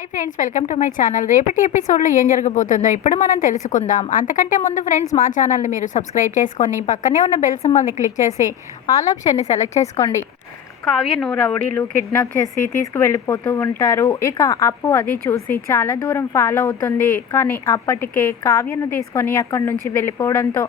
Hi friends welcome to my channel. రేపటి ఎపిసోడ్లో ఏం జరగబోతుందో ఇప్పుడు మనం తెలుసుకుందాం. అంతకంటే ముందు ఫ్రెండ్స్ మా ఛానల్ని మీరు సబ్స్క్రైబ్ చేసుకొని పక్కనే ఉన్న బెల్ సింబల్ని క్లిక్ చేసి ఆల్ ఆప్షన్ని సెలెక్ట్ చేసుకోండి. కావ్యను రౌడీలు కిడ్నాప్ చేసి తీసుకువెళ్ళిపోతూ ఉంటారు. ఇక అప్పు అది చూసి చాలా దూరం ఫాలో అవుతుంది. కానీ అప్పటికే కావ్యను తీసుకొని అక్కడి నుంచి వెళ్ళిపోవడంతో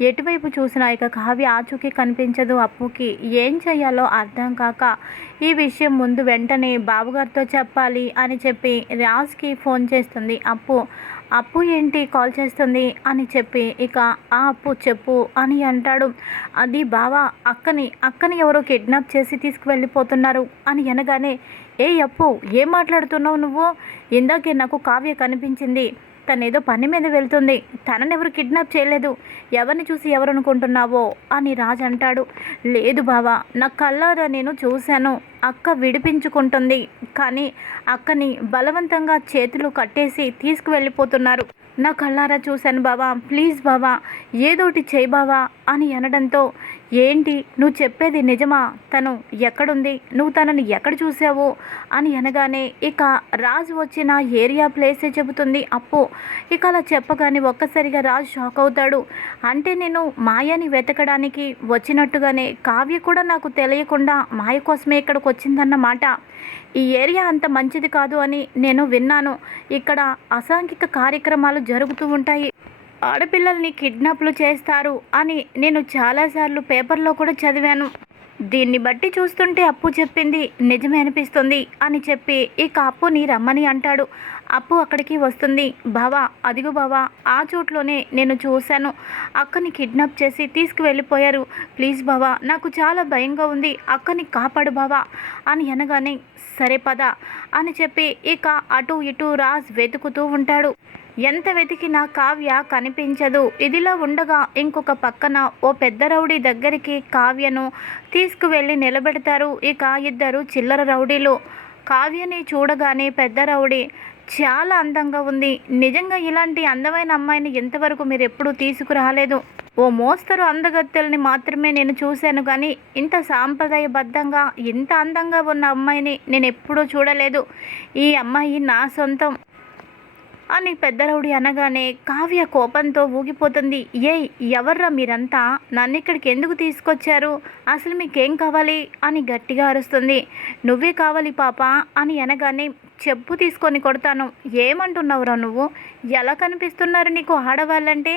ఎటువైపు చూసినా ఇక కావ్య ఆచూకీ కనిపించదు అప్పుకి. ఏం చేయాలో అర్థం కాక ఈ విషయం ముందు వెంటనే బాబుగారితో చెప్పాలి అని చెప్పి రాజ్కి ఫోన్ చేస్తుంది. అప్పు అప్పు ఏంటి కాల్ చేస్తుంది అని చెప్పి ఇక ఆ అప్పు చెప్పు అని అంటాడు. అది బావా అక్కని అక్కని ఎవరో కిడ్నాప్ చేసి తీసుకువెళ్ళిపోతున్నారు అని అనగానే ఏ అప్పు ఏం మాట్లాడుతున్నావు నువ్వు? ఇందాకే నాకు కావ్య కనిపించింది. తనేదో పని మీద వెళ్తుంది. తనని ఎవరు కిడ్నాప్ చేయలేదు. ఎవరిని చూసి ఎవరు అనుకుంటున్నావో అని రాజు అంటాడు. లేదు బావా నా కళ్ళారా నేను చూశాను. అక్క విడిపించుకుంటుంది. కానీ అక్కని బలవంతంగా చేతులు కట్టేసి తీసుకువెళ్ళిపోతున్నారు. నా కళ్ళారా చూశాను బావా ప్లీజ్ బావా ఏదోటి చేయి బావా అని అనడంతో ఏంటి? నువ్వు చెప్పేది నిజమా? తను ఎక్కడుంది? నువ్వు తనని ఎక్కడ చూసావు అని అనగానే ఇక రాజు వచ్చిన ఏరియా ప్లేసే చెబుతుంది. అప్పు. ఇక అలా చెప్పగానే ఒక్కసారిగా రాజు షాక్ అవుతాడు. అంటే నేను మాయని వెతకడానికి వచ్చినట్టుగానే కావ్య కూడా నాకు తెలియకుండా మాయ కోసమే ఇక్కడికి వచ్చిందన్నమాట. ఈ ఏరియా అంత మంచిది కాదు అని నేను విన్నాను. ఇక్కడ అసాంఘిక కార్యక్రమాలు జరుగుతూ ఉంటాయి. ఆడపిల్లల్ని కిడ్నాప్లు చేస్తారు అని నేను చాలాసార్లు పేపర్లో కూడా చదివాను. దీన్ని బట్టి చూస్తుంటే అప్పు చెప్పింది నిజమే అనిపిస్తుంది అని చెప్పి ఇక అప్పుని రమ్మని అంటాడు. అప్పు అక్కడికి వస్తుంది. బావా అదిగో బావా ఆ చోట్లోనే నేను చూశాను. అక్కని కిడ్నాప్ చేసి తీసుకువెళ్ళిపోయారు. ప్లీజ్ బావా నాకు చాలా భయంగా ఉంది. అక్కని కాపాడు బావా అని అనగానే సరే పద అని చెప్పి ఇక అటు ఇటు రాజ్ వెతుకుతూ ఉంటాడు. ఎంత వెతికినా కావ్య కనిపించదు. ఇదిలా ఉండగా ఇంకొక పక్కన ఓ పెద్ద రౌడీ దగ్గరికి కావ్యను తీసుకువెళ్ళి నిలబెడతారు. ఇక ఇద్దరు చిల్లర రౌడీలు. కావ్యని చూడగానే పెద్ద రౌడీ చాలా అందంగా ఉంది. నిజంగా ఇలాంటి అందమైన అమ్మాయిని ఎంతవరకు మీరు ఎప్పుడూ తీసుకురాలేదు. ఓ మోస్తరు అందగత్తెల్ని మాత్రమే నేను చూశాను కానీ ఇంత సాంప్రదాయబద్ధంగా ఇంత అందంగా ఉన్న అమ్మాయిని నేను ఎప్పుడూ చూడలేదు. ఈ అమ్మాయి నా సొంతం. అని పెద్ద పెద్దరవుడి అనగానే కావ్య కోపంతో ఊగిపోతుంది. ఏయ్ ఎవర్రా మీరంతా? నన్ను ఇక్కడికి ఎందుకు తీసుకొచ్చారు? అసలు మీకేం కావాలి? అని గట్టిగా అరుస్తుంది. నువ్వే కావాలి పాప అని అనగానే చెప్పు తీసుకొని కొడతాను. ఏమంటున్నావురా నువ్వు? ఎలా కనిపిస్తున్నారు నీకు ఆడవాళ్ళంటే?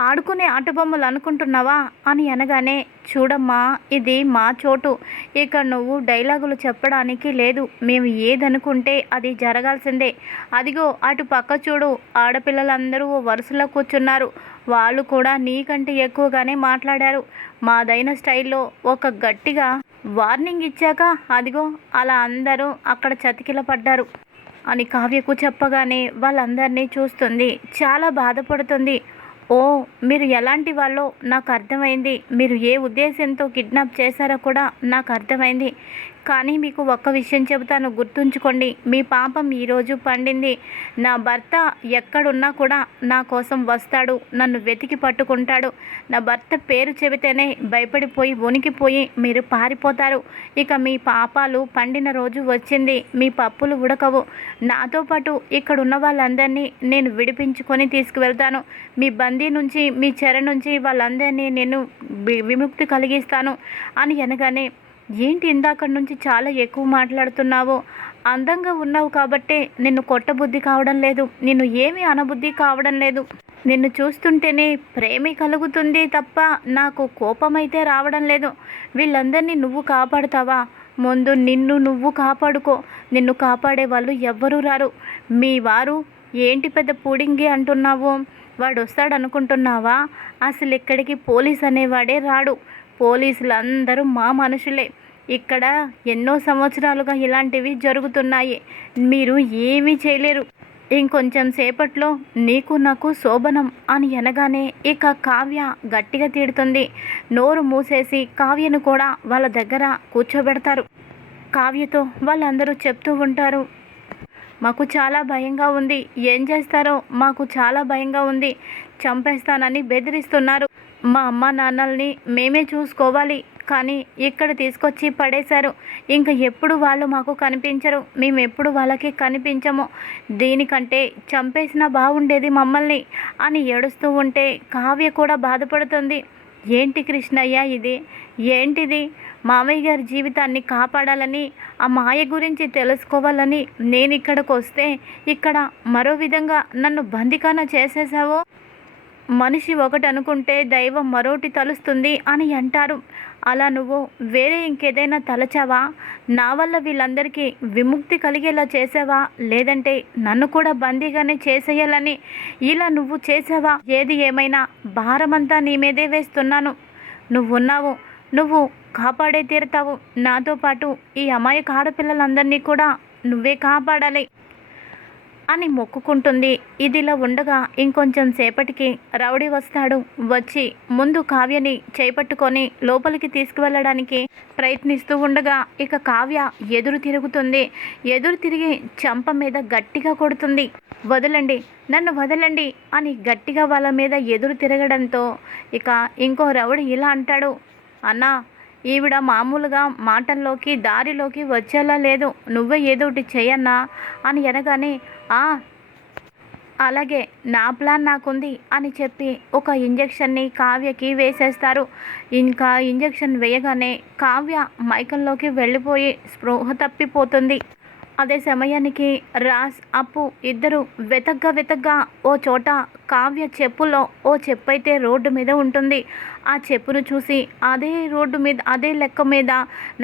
ఆడుకునే ఆట బొమ్మలు అనుకుంటున్నావా? అని అనగానే చూడమ్మా ఇది మా చోటు. ఇక నువ్వు డైలాగులు చెప్పడానికి లేదు. మేము ఏదనుకుంటే అది జరగాల్సిందే. అదిగో అటు పక్క చూడు. ఆడపిల్లలందరూ ఓ వరుసలో కూర్చున్నారు. వాళ్ళు కూడా నీకంటే ఎక్కువగానే మాట్లాడారు. మాదైన స్టైల్లో ఒక గట్టిగా వార్నింగ్ ఇచ్చాక అదిగో అలా అందరూ అక్కడ చతికిల పడ్డారు. అని కావ్యకు చెప్పగానే వాళ్ళందరినీ చూస్తుంది. చాలా బాధపడుతుంది. ఓ మీరు ఎలాంటి వాళ్ళో నాకు అర్థమైంది. మీరు ఏ ఉద్దేశంతో కిడ్నాప్ చేశారో కూడా నాకు అర్థమైంది. కానీ మీకు ఒక్క విషయం చెబుతాను గుర్తుంచుకోండి. మీ పాపం ఈరోజు పండింది. నా భర్త ఎక్కడున్నా కూడా నా కోసం వస్తాడు. నన్ను వెతికి పట్టుకుంటాడు. నా భర్త పేరు చెబితేనే భయపడిపోయి వణికిపోయి మీరు పారిపోతారు. ఇక మీ పాపాలు పండిన రోజు వచ్చింది. మీ పప్పులు ఉడకవు. నాతో పాటు ఇక్కడ ఉన్న వాళ్ళందరినీ నేను విడిపించుకొని తీసుకువెళ్తాను. మీ బందీ నుంచి మీ చెర నుంచి వాళ్ళందరినీ నేను వి- విముక్తి కలిగిస్తాను అని అనగానే ఏంటి ఇందాక నుంచి చాలా ఎక్కువ మాట్లాడుతున్నావు? అందంగా ఉన్నావు కాబట్టే నిన్ను కొట్టబుద్ధి కావడం లేదు. నిన్ను ఏమీ అనబుద్ధి కావడం లేదు. నిన్ను చూస్తుంటేనే ప్రేమే కలుగుతుంది తప్ప నాకు కోపమైతే రావడం లేదు. వీళ్ళందరినీ నువ్వు కాపాడుతావా? ముందు నిన్ను నువ్వు కాపాడుకో. నిన్ను కాపాడే వాళ్ళు ఎవ్వరూ రారు. మీ వారు ఏంటి పెద్ద పూడింగి అంటున్నావు? వాడు వస్తాడు అనుకుంటున్నావా అసలు ఇక్కడికి పోలీస్ అనేవాడే రాడు. పోలీసులు అందరూ మా మనుషులే. ఇక్కడ ఎన్నో సంవత్సరాలుగా ఇలాంటివి జరుగుతున్నాయి. మీరు ఏమీ చేయలేరు. ఇంకొంచెం సేపట్లో నీకు నాకు శోభనం అని అనగానే ఇక కావ్య గట్టిగా తీడుతుంది. నోరు మూసేసి కావ్యను కూడా వాళ్ళ దగ్గర కూర్చోబెడతారు. కావ్యతో వాళ్ళందరూ చెప్తూ ఉంటారు. మాకు చాలా భయంగా ఉంది. ఏం చేస్తారో మాకు చాలా భయంగా ఉంది. చంపేస్తానని బెదిరిస్తున్నారు. మా అమ్మ నాన్నల్ని మేమే చూసుకోవాలి. కానీ ఇక్కడ తీసుకొచ్చి పడేశారు. ఇంకా ఎప్పుడు వాళ్ళు మాకు కనిపించరు. మేము ఎప్పుడు వాళ్ళకి కనిపించము. దీనికంటే చంపేసినా బాగుండేది మమ్మల్ని అని ఏడుస్తూ ఉంటే కావ్య కూడా బాధపడుతుంది. ఏంటి కృష్ణయ్య ఇది? ఏంటిది? మామయ్య గారి జీవితాన్ని కాపాడాలని ఆ మాయ గురించి తెలుసుకోవాలని నేను ఇక్కడికి వస్తే ఇక్కడ మరో విధంగా నన్ను బందికాన చేసేసావో మనిషి ఒకటి అనుకుంటే దైవం మరోటి తలుస్తుంది అని అంటారు. అలా నువ్వు వేరే ఇంకేదైనా తలచావా? నా వల్ల వీళ్ళందరికీ విముక్తి కలిగేలా చేసావా? లేదంటే నన్ను కూడా బందీగానే చేసేయాలని ఇలా నువ్వు చేసావా? ఏది ఏమైనా భారమంతా నీ మీదే వేస్తున్నాను. నువ్వున్నావు నువ్వు కాపాడే తీరుతావు. నాతో పాటు ఈ అమాయక ఆడపిల్లలందరినీ కూడా నువ్వే కాపాడాలి. అని మొక్కుకుంటుంది. ఇదిలా ఉండగా ఇంకొంచెం సేపటికి రౌడీ వస్తాడు. వచ్చి ముందు కావ్యని చేపట్టుకొని లోపలికి తీసుకువెళ్ళడానికి ప్రయత్నిస్తూ ఉండగా ఇక కావ్య ఎదురు తిరుగుతుంది. ఎదురు తిరిగి చంప మీద గట్టిగా కొడుతుంది. వదలండి నన్ను వదలండి అని గట్టిగా వాళ్ళ మీద ఎదురు తిరగడంతో ఇక ఇంకో రౌడీ ఇలా అంటాడు. అన్నా ఈవిడ మామూలుగా మాటల్లోకి దారిలోకి వచ్చేలా లేదు. నువ్వే ఏదో ఒకటి చేయన్నా? అని అనగానే ఆ అలాగే నా ప్లాన్ నాకుంది అని చెప్పి ఒక ఇంజెక్షన్ని కావ్యకి వేసేస్తారు. ఇంకా ఇంజెక్షన్ వేయగానే కావ్య మైకంలోకి వెళ్ళిపోయి స్పృహ తప్పిపోతుంది. అదే సమయానికి రాస్ అప్పు ఇద్దరు వెతగ్గా వెతగ్గా ఓ చోట కావ్య చెప్పులో ఓ చెప్పు అయితే రోడ్డు మీద ఉంటుంది. ఆ చెప్పును చూసి అదే రోడ్డు మీద అదే లెక్క మీద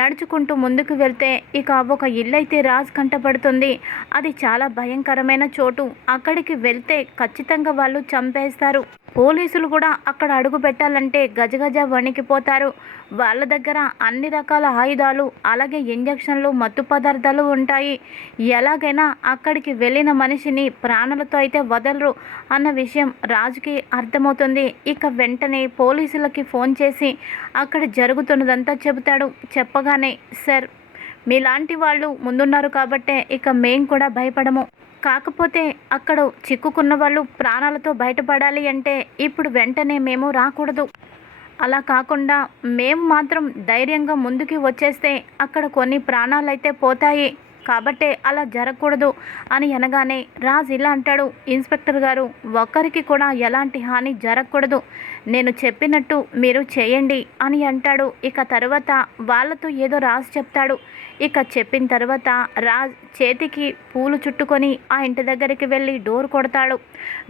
నడుచుకుంటూ ముందుకు వెళ్తే ఇక ఒక ఇల్లు అయితే రాజ్ కంటపడుతుంది. అది చాలా భయంకరమైన చోటు. అక్కడికి వెళ్తే ఖచ్చితంగా వాళ్ళు చంపేస్తారు. పోలీసులు కూడా అక్కడ అడుగు పెట్టాలంటే గజగజ వణికిపోతారు. వాళ్ళ దగ్గర అన్ని రకాల ఆయుధాలు అలాగే ఇంజక్షన్లు మత్తు పదార్థాలు ఉంటాయి. ఎలాగైనా అక్కడికి వెళ్ళిన మనిషిని ప్రాణాలతో అయితే వదలరు అన్న విషయం రాజుకి అర్థమవుతుంది. ఇక వెంటనే పోలీసులకి ఫోన్ చేసి అక్కడ జరుగుతున్నదంతా చెబుతాడు. చెప్పగానే సార్ మీలాంటి వాళ్ళు ముందున్నారు కాబట్టే ఇక మేం కూడా భయపడము. కాకపోతే అక్కడ చిక్కుకున్న వాళ్ళు ప్రాణాలతో బయటపడాలి అంటే ఇప్పుడు వెంటనే మేము రాకూడదు. అలా కాకుండా మేము మాత్రం ధైర్యంగా ముందుకి వచ్చేస్తే అక్కడ కొన్ని ప్రాణాలైతే పోతాయి. కాబట్టే అలా జరగకూడదు అని అనగానే రాజ్ ఇలా అంటాడు. ఇన్స్పెక్టర్ గారు ఒక్కరికి కూడా ఎలాంటి హాని జరగకూడదు. నేను చెప్పినట్టు మీరు చేయండి అని అంటాడు. ఇక తర్వాత వాళ్ళతో ఏదో రాజ్ చెప్తాడు. ఇక చెప్పిన తర్వాత రాజ్ చేతికి పూలు చుట్టుకొని ఆ ఇంటి దగ్గరికి వెళ్ళి డోర్ కొడతాడు.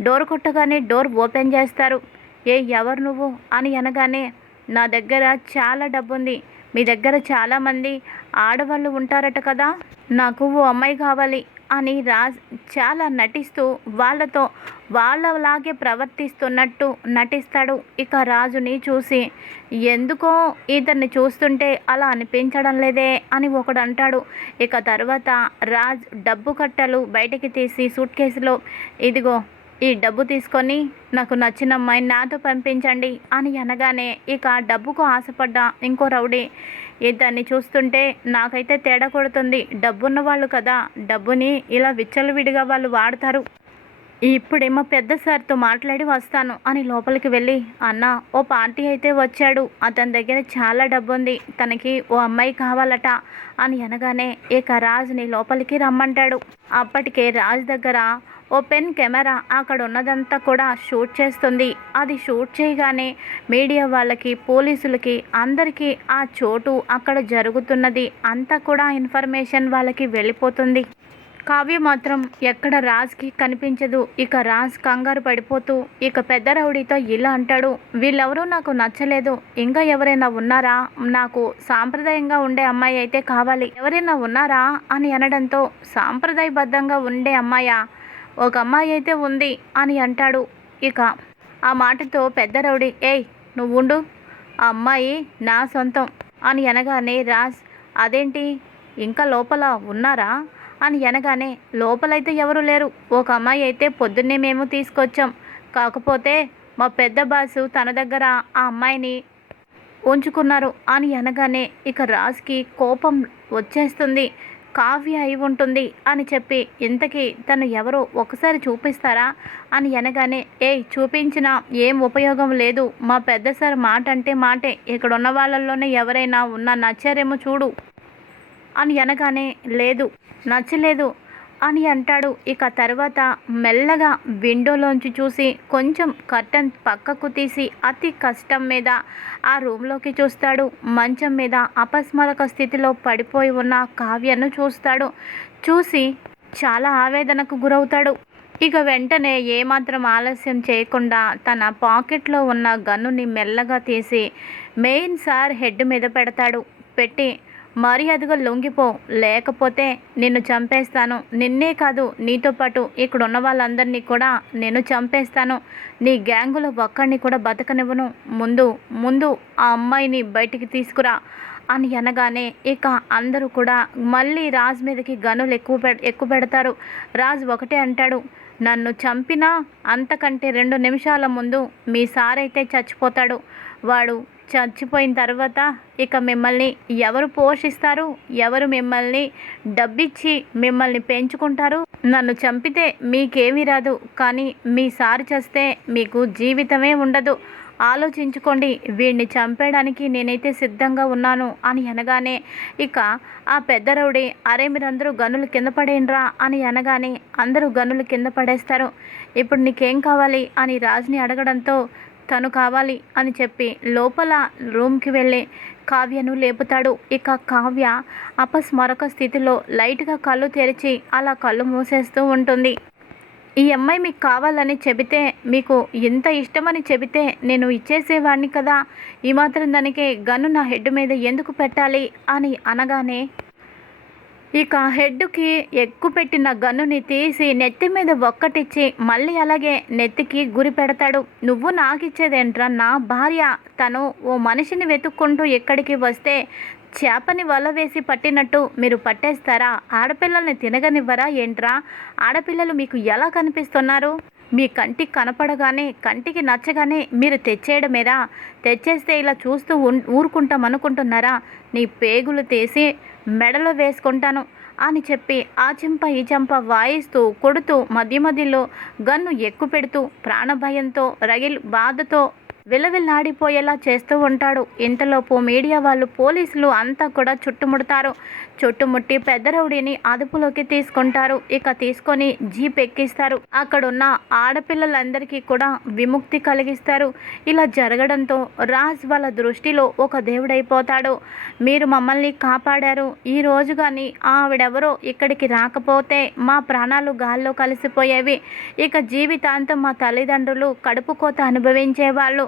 డోర్ కొట్టగానే డోర్ ఓపెన్ చేస్తారు. ఏ ఎవరు నువ్వు? అని అనగానే నా దగ్గర చాలా డబ్బుంది. మీ దగ్గర చాలామంది ఆడవాళ్ళు ఉంటారట కదా? నాకు ఓ అమ్మాయి కావాలి అని రాజ్ చాలా నటిస్తూ వాళ్ళతో వాళ్ళలాగే ప్రవర్తిస్తున్నట్టు నటిస్తాడు. ఇక రాజుని చూసి ఎందుకో ఇతన్ని చూస్తుంటే అలా అనిపించడం లేదే అని ఒకడు అంటాడు ఇక తర్వాత రాజ్ డబ్బు కట్టలు బయటికి తీసి సూట్ కేసులో ఇదిగో ఈ డబ్బు తీసుకొని నాకు నచ్చిన అమ్మాయిని నాతో పంపించండి అని అనగానే ఇక డబ్బుకు ఆశపడ్డ ఇంకో రౌడీ ఇతన్ని చూస్తుంటే నాకైతే తేడా కొడుతుంది. డబ్బున్న వాళ్ళు కదా డబ్బుని ఇలా విచ్చలవిడిగా వాళ్ళు వాడతారు. ఇప్పుడేమో పెద్ద సార్తో మాట్లాడి వస్తాను అని లోపలికి వెళ్ళి అన్న ఓ పార్టీ అయితే వచ్చాడు. అతని దగ్గర చాలా డబ్బు ఉంది తనకి ఓ అమ్మాయి కావాలట అని అనగానే ఇక రాజుని లోపలికి రమ్మంటాడు. అప్పటికే రాజు దగ్గర ఓ పెన్ కెమెరా అక్కడ ఉన్నదంతా కూడా షూట్ చేస్తుంది. అది షూట్ చేయగానే మీడియా వాళ్ళకి పోలీసులకి అందరికీ ఆ చోటు అక్కడ జరుగుతున్నది. అంతా కూడా ఇన్ఫర్మేషన్ వాళ్ళకి వెళ్ళిపోతుంది. కావ్య మాత్రం ఎక్కడ రాజ్కి కనిపించదు. ఇక రాజ్ కంగారు పడిపోతూ ఇక పెద్ద రౌడీతో ఇలా అంటాడు వీళ్ళెవరూ నాకు నచ్చలేదు. ఇంకా ఎవరైనా ఉన్నారా? నాకు సాంప్రదాయంగా ఉండే అమ్మాయి అయితే కావాలి. ఎవరైనా ఉన్నారా? అని అనడంతో సాంప్రదాయబద్ధంగా ఉండే అమ్మాయా? ఒక అమ్మాయి అయితే ఉంది అని అంటాడు. ఇక ఆ మాటతో పెద్ద రౌడీ ఏయ్ నువ్వు ఉండు ఆ అమ్మాయి నా సొంతం అని అనగానే రాజ్ అదేంటి? ఇంకా లోపల ఉన్నారా? అని అనగానే లోపలైతే ఎవరు లేరు. ఒక అమ్మాయి అయితే పొద్దున్నే మేము తీసుకొచ్చాం. కాకపోతే మా పెద్ద బాసు తన దగ్గర ఆ అమ్మాయిని ఉంచుకున్నారు అని అనగానే ఇక రాజ్కి కోపం వచ్చేస్తుంది. కావ్య అయి ఉంటుంది అని చెప్పి ఇంతకీ తను ఎవరో ఒకసారి చూపిస్తారా అని అనగానే ఏయ్ చూపించినా ఏం ఉపయోగం లేదు. మా పెద్ద సార్ మాట అంటే మాటే. ఇక్కడ ఉన్న వాళ్ళల్లోనే ఎవరైనా ఉన్నా నచ్చారేమో చూడు అని అనగానే లేదు నచ్చలేదు. అని అంటాడు. ఇక తర్వాత మెల్లగా విండోలోంచి చూసి కొంచెం కర్టన్ పక్కకు తీసి అతి కష్టం మీద ఆ రూమ్లోకి చూస్తాడు. మంచం మీద అపస్మారక స్థితిలో పడిపోయి ఉన్న కావ్యను చూస్తాడు. చూసి చాలా ఆవేదనకు గురవుతాడు. ఇక వెంటనే ఏమాత్రం ఆలస్యం చేయకుండా తన పాకెట్లో ఉన్న గన్నుని మెల్లగా తీసి మెయిన్ సార్ హెడ్ మీద పెడతాడు. పెట్టి మర్యాదగా లొంగిపో. లేకపోతే నిన్ను చంపేస్తాను. నిన్నే కాదు నీతో పాటు ఇక్కడ ఉన్న వాళ్ళందరినీ కూడా నేను చంపేస్తాను. నీ గ్యాంగులో ఒక్కడిని కూడా బతకనివ్వను. ముందు ముందు ఆ అమ్మాయిని బయటికి తీసుకురా అని అనగానే ఇక అందరూ కూడా మళ్ళీ రాజ్ మీదకి గనులు ఎక్కువ పె ఎక్కువ పెడతారు. రాజ్ ఒకటే అంటాడు నన్ను చంపినా అంతకంటే రెండు నిమిషాల ముందు మీ సారైతే చచ్చిపోతాడు. వాడు చచ్చిపోయిన తర్వాత ఇక మిమ్మల్ని ఎవరు పోషిస్తారు? ఎవరు మిమ్మల్ని డబ్బిచ్చి మిమ్మల్ని పెంచుకుంటారు? నన్ను చంపితే మీకేమీ రాదు. కానీ మీ సారు చేస్తే మీకు జీవితమే ఉండదు. ఆలోచించుకోండి వీడిని చంపేయడానికి నేనైతే సిద్ధంగా ఉన్నాను అని అనగానే ఇక ఆ పెద్ద రౌడి అరే మీరందరూ గనులు కింద పడేయండిరా అని అనగానే అందరూ గనులు కింద పడేస్తారు. ఇప్పుడు నీకేం కావాలి? అని రాజుని అడగడంతో తను కావాలి అని చెప్పి లోపల రూమ్కి వెళ్ళి కావ్యను లేపుతాడు. ఇక కావ్య అపస్మరక స్థితిలో లైట్గా కళ్ళు తెరిచి అలా కళ్ళు మూసేస్తూ ఉంటుంది. ఈ అమ్మాయి మీకు కావాలని చెబితే మీకు ఎంత ఇష్టమని చెబితే నేను ఇచ్చేసేవాడిని కదా? ఈ మాత్రం దానికి గన్ను నా హెడ్ మీద ఎందుకు పెట్టాలి? అని అనగానే ఇక హెడ్కి ఎక్కు పెట్టిన గన్నుని తీసి నెత్తి మీద ఒక్కటిచ్చి మళ్ళీ అలాగే నెత్తికి గురి పెడతాడు. నువ్వు నాకిచ్చేదేంట్రా? నా భార్య తను ఓ మనిషిని వెతుక్కుంటూ ఎక్కడికి వస్తే చేపని వల వేసి పట్టినట్టు మీరు పట్టేస్తారా? ఆడపిల్లల్ని తినగనివ్వరా? ఏంట్రా? ఆడపిల్లలు మీకు ఎలా కనిపిస్తున్నారు? మీ కంటికి కనపడగానే కంటికి నచ్చగానే మీరు తెచ్చేయడమేరా? తెచ్చేస్తే ఇలా చూస్తూ ఉన్ ఊరుకుంటాం అనుకుంటున్నారా? నీ పేగులు తీసి మెడలో వేసుకుంటాను అని చెప్పి ఆ చెంప ఈ చెంప వాయిస్తూ కొడుతూ మధ్య మధ్యలో గన్ను ఎక్కువ పెడుతూ ప్రాణభయంతో రగిల్ బాధతో విలవిల్లాడిపోయేలా చేస్తూ ఉంటాడు. ఇంతలోపు మీడియా వాళ్ళు పోలీసులు అంతా కూడా చుట్టుముడతారు. చుట్టుముట్టి పెద్ద రౌడీని అదుపులోకి తీసుకుంటారు. ఇక తీసుకొని జీప్ ఎక్కిస్తారు. అక్కడున్న ఆడపిల్లలందరికీ కూడా విముక్తి కలిగిస్తారు. ఇలా జరగడంతో రాజ్ వాళ్ళ దృష్టిలో ఒక దేవుడైపోతాడు. మీరు మమ్మల్ని కాపాడారు. ఈ రోజు కానీ ఆవిడెవరో ఇక్కడికి రాకపోతే మా ప్రాణాలు గాల్లో కలిసిపోయేవి. ఇక జీవితాంతం మా తల్లిదండ్రులు కడుపు కోత అనుభవించేవాళ్ళు.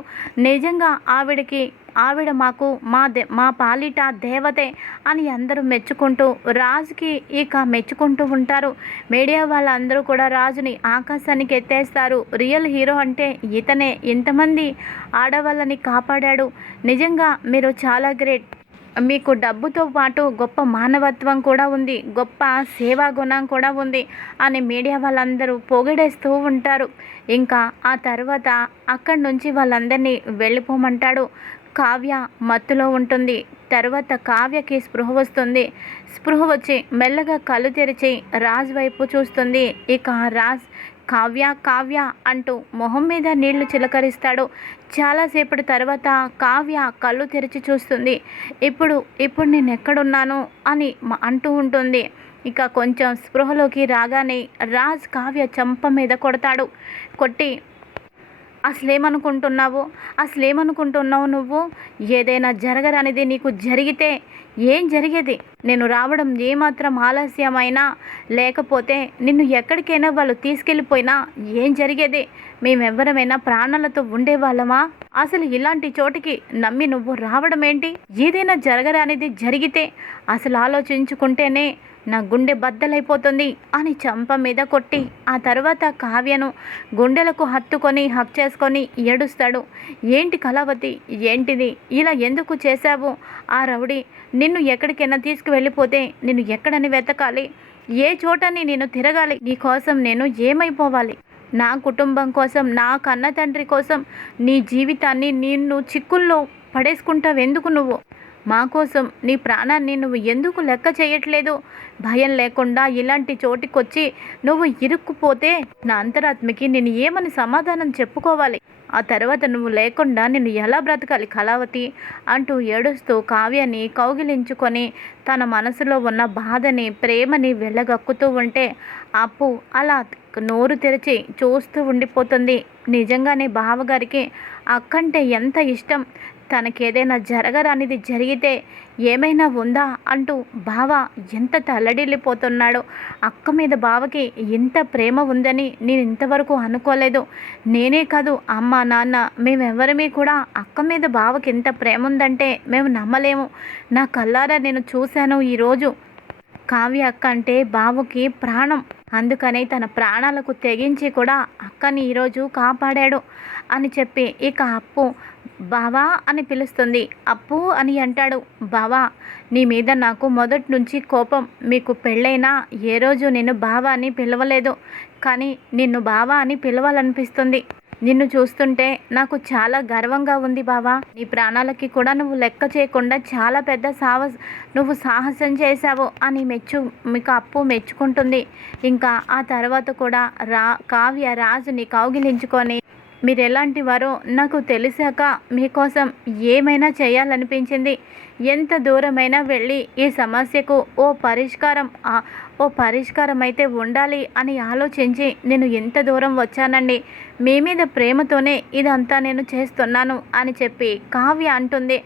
నిజంగా ఆవిడకి ఆవిడ మాకు మా దే మా పాలిట దేవతే అని అందరూ మెచ్చుకుంటూ రాజుకి ఇక మెచ్చుకుంటూ ఉంటారు. మీడియా వాళ్ళందరూ కూడా రాజుని ఆకాశానికి ఎత్తేస్తారు. రియల్ హీరో అంటే ఇతనే. ఇంతమంది ఆడవాళ్ళని కాపాడాడు. నిజంగా మీరు చాలా గ్రేట్. మీకు డబ్బుతో పాటు గొప్ప మానవత్వం కూడా ఉంది. గొప్ప సేవా గుణం కూడా ఉంది అని మీడియా వాళ్ళందరూ పొగిడేస్తూ ఉంటారు. ఇంకా ఆ తర్వాత అక్కడి నుంచి వాళ్ళందరినీ వెళ్ళిపోమంటాడు. కావ్య మత్తులో ఉంటుంది. తర్వాత కావ్యకి స్పృహ వస్తుంది. స్పృహ వచ్చి మెల్లగా కళ్ళు తెరిచి రాజ్ వైపు చూస్తుంది. ఇక రాజ్ కావ్య కావ్య అంటూ మొహం మీద నీళ్ళు చిలకరిస్తాడు. చాలాసేపటి తర్వాత కావ్య కళ్ళు తెరిచి చూస్తుంది. ఇప్పుడు ఇప్పుడు నేను ఎక్కడున్నాను అని అంటూ ఉంటుంది. ఇక కొంచెం స్పృహలోకి రాగానే రాజ్ కావ్య చంప మీద కొడతాడు. కొట్టి అసలేమనుకుంటున్నావు? అసలేమనుకుంటున్నావు నువ్వు? ఏదైనా జరగరానిది నీకు జరిగితే ఏం జరిగేది? నేను రావడం ఏమాత్రం ఆలస్యమైనా? లేకపోతే నిన్ను ఎక్కడికైనా వాళ్ళు తీసుకెళ్ళిపోయినా ఏం జరిగేది? మేమెవరమైనా ప్రాణాలతో ఉండేవాళ్ళమా? అసలు ఇలాంటి చోటికి నమ్మి నువ్వు రావడం ఏంటి ఏదైనా జరగరానిది జరిగితే అసలు ఆలోచించుకుంటేనే నా గుండె బద్దలైపోతుంది అని చంప మీద కొట్టి ఆ తర్వాత కావ్యను గుండెలకు హత్తుకొని హక్ చేసుకొని ఏడుస్తాడు. ఏంటి కళావతి? ఏంటిది? ఇలా ఎందుకు చేశావు? ఆ రౌడీ నిన్ను ఎక్కడికైనా తీసుకువెళ్ళిపోతే నిన్ను ఎక్కడని వెతకాలి. ఏ చోటని నేను తిరగాలి? నీ కోసం నేను ఏమైపోవాలి? నా కుటుంబం కోసం నా కన్న తండ్రి కోసం నీ జీవితాన్ని నిన్ను చిక్కుల్లో పడేసుకుంటావెందుకు నువ్వు? మా కోసం నీ ప్రాణాన్ని నువ్వు ఎందుకు లెక్క చేయట్లేదు? భయం లేకుండా ఇలాంటి చోటికొచ్చి నువ్వు ఇరుక్కుపోతే నా అంతరాత్మకి నేను ఏమని సమాధానం చెప్పుకోవాలి? ఆ తర్వాత నువ్వు లేకుండా నేను ఎలా బ్రతకాలి కళావతి? అంటూ ఏడుస్తూ కావ్యాన్ని కౌగిలించుకొని తన మనసులో ఉన్న బాధని ప్రేమని వెళ్ళగక్కుతూ ఉంటే అప్పు అలా నోరు తెరిచి చూస్తూ ఉండిపోతుంది. నిజంగానే బావగారికి అక్కంటే ఎంత ఇష్టం? తనకేదైనా జరగరానిది జరిగితే ఏమైనా ఉందా అంటూ బావ ఎంత తల్లడిల్లిపోతున్నాడో. అక్క మీద బావకి ఇంత ప్రేమ ఉందని నేను ఇంతవరకు అనుకోలేదు. నేనే కాదు అమ్మ నాన్న మేమెవరమీ కూడా అక్క మీద బావకి ఎంత ప్రేమ ఉందంటే మేము నమ్మలేము. నా కల్లారా నేను చూశాను ఈరోజు కావ్య అక్క అంటే బావుకి ప్రాణం. అందుకని తన ప్రాణాలకు తెగించి కూడా అక్కని ఈరోజు కాపాడాడు అని చెప్పి ఇక అప్పు బావా అని పిలుస్తుంది. అప్పు అని అంటాడు. బావా నీ మీద నాకు మొదటి నుంచి కోపం. మీకు పెళ్ళైనా ఏ రోజు నేను బావా అని పిలవలేదు. కానీ నిన్ను బావా అని పిలవాలనిపిస్తుంది. నిన్ను చూస్తుంటే నాకు చాలా గర్వంగా ఉంది బావా. నీ ప్రాణాలకి కూడా నువ్వు లెక్క చేయకుండా చాలా పెద్ద సాహస నువ్వు సాహసం చేశావు అని మెచ్చు మీకు అప్పు మెచ్చుకుంటుంది. ఇంకా ఆ తర్వాత కూడా రా కావ్య రాజుని కౌగిలించుకొని మీరు ఎలాంటి వారో నాకు తెలిసాక మీకోసం ఏమైనా చేయాలనిపించింది. ఎంత దూరమైనా వెళ్ళి ఈ సమస్యకు ఓ పరిష్కారం ఓ పరిష్కారం అయితే ఉండాలి అని ఆలోచించి నేను ఎంత దూరం వచ్చానండి? మీ మీద ప్రేమతోనే ఇదంతా నేను చేస్తున్నాను అని చెప్పి కావ్య అంటుంది.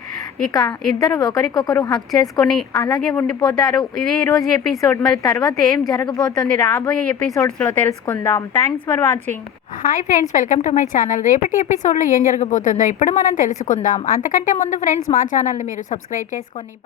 ఇక ఇద్దరు ఒకరికొకరు హక్ చేసుకొని అలాగే ఉండిపోతారు. ఇది ఈరోజు ఎపిసోడ్. మరి తర్వాత ఏం జరగబోతుంది? రాబోయే ఎపిసోడ్స్లో తెలుసుకుందాం. Thanks for watching. Hi friends welcome to my channel. రేపటి ఎపిసోడ్లో ఏం జరగబోతుందో ఇప్పుడు మనం తెలుసుకుందాం. అంతకంటే ముందు ఫ్రెండ్స్ మా ఛానల్ని మీరు సబ్స్క్రైబ్ చేసుకొని